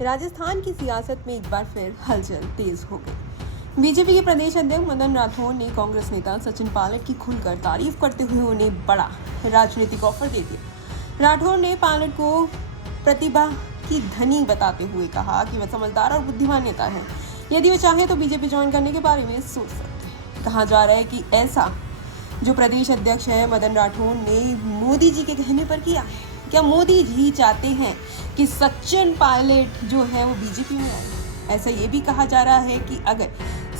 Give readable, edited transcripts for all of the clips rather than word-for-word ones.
राजस्थान की सियासत में एक बार फिर हलचल तेज हो गई। बीजेपी के प्रदेश अध्यक्ष मदन राठौर ने कांग्रेस नेता सचिन पायलट की खुलकर तारीफ करते हुए उन्हें बड़ा राजनीतिक ऑफर दे दिया। राठौर ने पायलट को प्रतिभा की धनी बताते हुए कहा कि वह समझदार और बुद्धिमान नेता है, यदि वो चाहे तो बीजेपी ज्वाइन करने के बारे में सोच सकते हैं। कहा जा रहा है कि ऐसा जो प्रदेश अध्यक्ष है मदन राठौर ने मोदी जी के कहने पर किया है। क्या मोदी जी चाहते हैं कि सचिन पायलट जो है वो बीजेपी में आए? ऐसा ये भी कहा जा रहा है कि अगर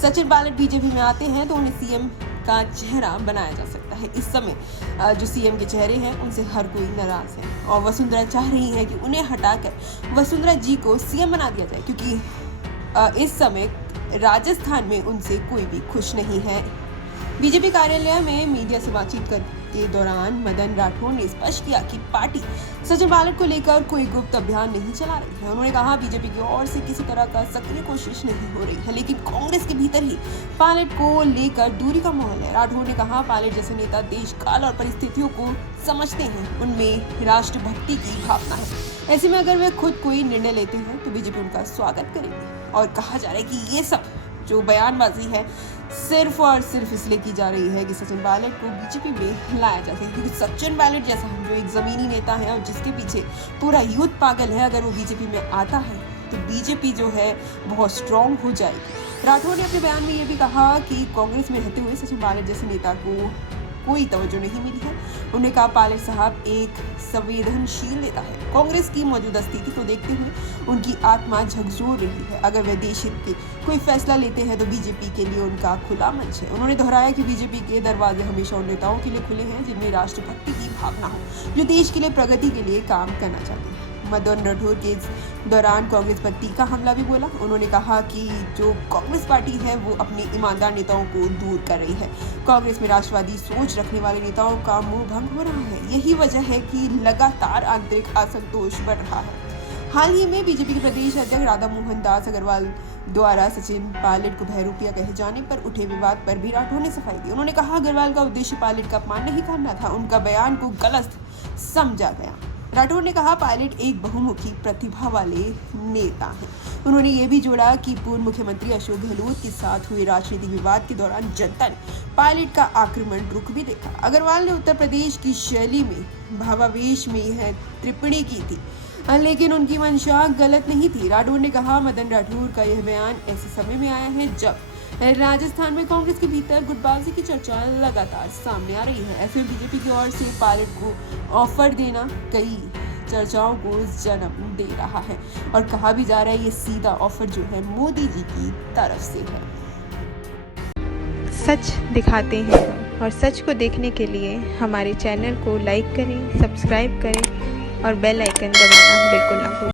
सचिन पायलट बीजेपी में आते हैं तो उन्हें सीएम का चेहरा बनाया जा सकता है। इस समय जो सीएम के चेहरे हैं उनसे हर कोई नाराज है और वसुंधरा चाह रही है कि उन्हें हटाकर वसुंधरा जी को सीएम बना दिया जाए, क्योंकि इस समय राजस्थान में उनसे कोई भी खुश नहीं है। बीजेपी कार्यालय में मीडिया से बातचीत के दौरान मदन राठौर ने स्पष्ट किया कि पार्टी सचिन पायलट को लेकर कोई गुप्त अभियान नहीं चला रही है। उन्होंने कहा बीजेपी की ओर से किसी तरह का सक्रिय कोशिश नहीं हो रही है, लेकिन कांग्रेस के भीतर ही पायलट को लेकर दूरी का माहौल है। राठौर ने कहा पायलट जैसे नेता देश काल और परिस्थितियों को समझते हैं, उनमें राष्ट्रभक्ति की भावना है। ऐसे में अगर वे खुद कोई निर्णय लेते हैं तो बीजेपी उनका स्वागत करेगी। और कहा जा रहा है कि ये सब जो बयानबाजी है सिर्फ और सिर्फ इसलिए की जा रही है कि सचिन पायलट को बीजेपी में लाया जा सके, क्योंकि सचिन पायलट जैसा जो एक जमीनी नेता है और जिसके पीछे पूरा यूथ पागल है, अगर वो बीजेपी में आता है तो बीजेपी जो है बहुत स्ट्रांग हो जाएगी। राठौर ने अपने बयान में ये भी कहा कि कांग्रेस में रहते हुए सचिन पायलट जैसे नेता को कोई तवज्जो नहीं मिली है। उन्होंने कहा पायलट साहब एक संवेदनशील नेता है। कांग्रेस की मौजूदा स्थिति को देखते हुए उनकी आत्मा झकझोर रही है। अगर वे देश हित के कोई फैसला लेते हैं तो बीजेपी के लिए उनका खुला मंच है। उन्होंने दोहराया कि बीजेपी के दरवाजे हमेशा उन नेताओं के लिए खुले हैं जिनमें राष्ट्रभक्ति की भावना हो, जो देश के लिए प्रगति के लिए काम करना चाहते हैं। मदन राठौर के दौरान कांग्रेस पर तीखा हमला भी बोला। उन्होंने कहा कि जो कांग्रेस पार्टी है वो अपने ईमानदार नेताओं को दूर कर रही है। कांग्रेस में राष्ट्रवादी सोच रखने वाले नेताओं का मुंह भंग हो रहा है। यही वजह है कि लगातार आंतरिक असंतोष बढ़ रहा है। हाल ही में बीजेपी के प्रदेश अध्यक्ष राधा मोहन दास अग्रवाल द्वारा सचिन पायलट को बहरूपिया कहे जाने पर उठे विवाद पर भी राठौर ने सफाई दी। उन्होंने कहा अग्रवाल का उद्देश्य पायलट का अपमान नहीं करना था, उनका बयान को गलत समझा गया। राठौर ने कहा पायलट एक बहुमुखी प्रतिभा वाले नेता हैं। उन्होंने ये भी जोड़ा कि पूर्व मुख्यमंत्री अशोक गहलोत के साथ हुए राजनीतिक विवाद के दौरान जनता ने पायलट का आक्रमण रुख भी देखा। अग्रवाल ने उत्तर प्रदेश की शैली में भावावेश में यह टिप्पणी की थी, लेकिन उनकी मंशा गलत नहीं थी। राठौर ने कहा मदन राठौर का यह बयान ऐसे समय में आया है जब राजस्थान में कांग्रेस के भीतर गुटबाजी की चर्चा लगातार सामने आ रही है। ऐसे में बीजेपी की ओर से पायलट को ऑफर देना कई चर्चाओं को जन्म दे रहा है और कहा भी जा रहा है ये सीधा ऑफर जो है मोदी जी की तरफ से है। सच दिखाते हैं और सच को देखने के लिए हमारे चैनल को लाइक करें, सब्सक्राइब करें और बेल आइकन दबाना बिल्कुल ना भूलें।